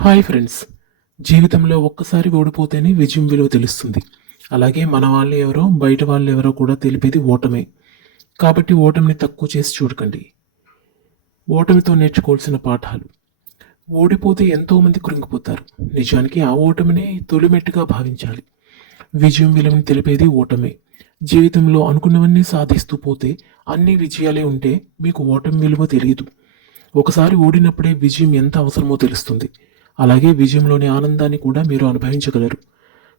Hi friends. జీవితంలో ఒక్కసారి ఓడిపోతేనే విజయం విలువ తెలుస్తుంది. అలాగే మన వాళ్ళు ఎవరో బయట వాళ్ళు ఎవరో కూడా తెలిపేది ఓటమే. కాబట్టి ఓటమిని తక్కువ చేసి చూడకండి. ఓటమితో నేర్చుకోవాల్సిన పాఠాలు. ఓడిపోతే ఎంతోమంది కృంగిపోతారు. నిజానికి ఆ ఓటమినే తొలిమెట్టుగా భావించాలి. విజయం విలువని తెలిపేది ఓటమే. జీవితంలో అనుకున్నవన్నీ సాధిస్తూ పోతే అన్ని విజయాలే ఉంటే మీకు ఓటమి విలువ తెలియదు. ఒకసారి ఓడినప్పుడే విజయం ఎంత అవసరమో తెలుస్తుంది. అలాగే విజయంలోని ఆనందాన్ని కూడా మీరు అనుభవించగలరు.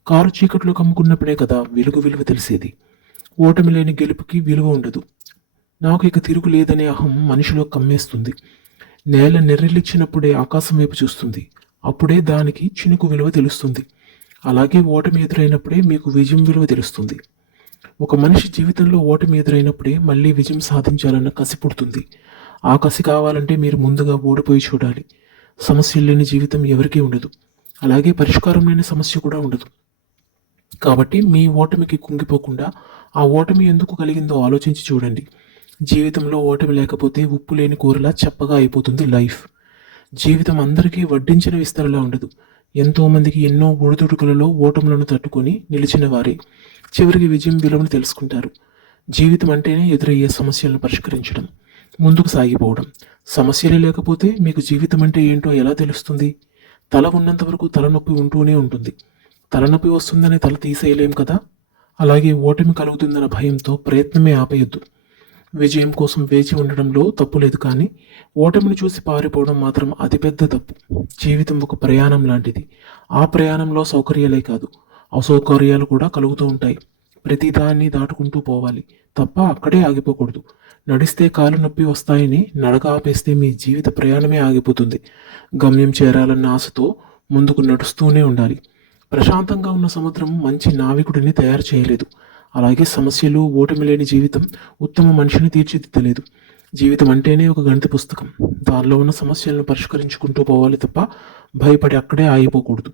కారు చీకట్లో కమ్ముకున్నప్పుడే కదా వెలుగు విలువ తెలిసేది. ఓటమి లేని గెలుపుకి విలువ ఉండదు. నాకు ఇక తిరుగు లేదనే అహం మనిషిలో కమ్మేస్తుంది. నేల నెర్రెల్లిచ్చినప్పుడే ఆకాశం వైపు చూస్తుంది. అప్పుడే దానికి చినుకు విలువ తెలుస్తుంది. అలాగే ఓటమి ఎదురైనప్పుడే మీకు విజయం విలువ తెలుస్తుంది. ఒక మనిషి జీవితంలో ఓటమి ఎదురైనప్పుడే మళ్ళీ విజయం సాధించాలన్న కసి పుడుతుంది. ఆ కసి కావాలంటే మీరు ముందుగా ఓడిపోయి చూడాలి. సమస్యలు లేని జీవితం ఎవరికీ ఉండదు. అలాగే పరిష్కారం లేని సమస్య కూడా ఉండదు. కాబట్టి మీ ఓటమికి కుంగిపోకుండా ఆ ఓటమి ఎందుకు కలిగిందో ఆలోచించి చూడండి. జీవితంలో ఓటమి లేకపోతే ఉప్పు లేని కూరలా చప్పగా అయిపోతుంది లైఫ్. జీవితం అందరికీ వడ్డించిన విస్తరలా ఉండదు. ఎంతోమందికి ఎన్నో ఒడిదుడుకులలో ఓటములను తట్టుకొని నిలిచిన వారే. చివరికి విజయం విలువను తెలుసుకుంటారు. జీవితం అంటేనే ఎదురయ్యే సమస్యలను పరిష్కరించడం. ముందుకు సాగిపోవడం. సమస్యలే లేకపోతే మీకు జీవితం అంటే ఏంటో ఎలా తెలుస్తుంది? తల ఉన్నంత వరకు తలనొప్పి ఉంటూనే ఉంటుంది. తలనొప్పి వస్తుందని తల తీసేయలేం కదా? అలాగే ఓటమి కలుగుతుందన్న భయంతో ప్రయత్నమే ఆపేయద్దు. విజయం కోసం వేచి ఉండడంలో తప్పు లేదు కానీ ఓటమిని చూసి పారిపోవడం మాత్రం అతిపెద్ద తప్పు. జీవితం ఒక ప్రయాణం లాంటిది. ఆ ప్రయాణంలో సౌకర్యాలే కాదు అసౌకర్యాలు కూడా కలుగుతూ ఉంటాయి. ప్రతిదాన్ని దాటుకుంటూ పోవాలి. తప్ప అక్కడే ఆగిపోకూడదు. నడిస్తే కాలు నొప్పి వస్తాయని నడక ఆపేస్తే మీ జీవిత ప్రయాణమే ఆగిపోతుంది. గమ్యం చేరాలన్న ఆశతో ముందుకు నడుస్తూనే ఉండాలి. ప్రశాంతంగా ఉన్న సముద్రం మంచి నావికుడిని తయారు చేయలేదు. అలాగే సమస్యలు ఓటమి లేని జీవితం ఉత్తమ మనిషిని తీర్చిదిద్దలేదు. జీవితం అంటేనే ఒక గణిత పుస్తకం. దానిలో ఉన్న సమస్యలను పరిష్కరించుకుంటూ పోవాలి తప్ప భయపడి అక్కడే ఆగిపోకూడదు.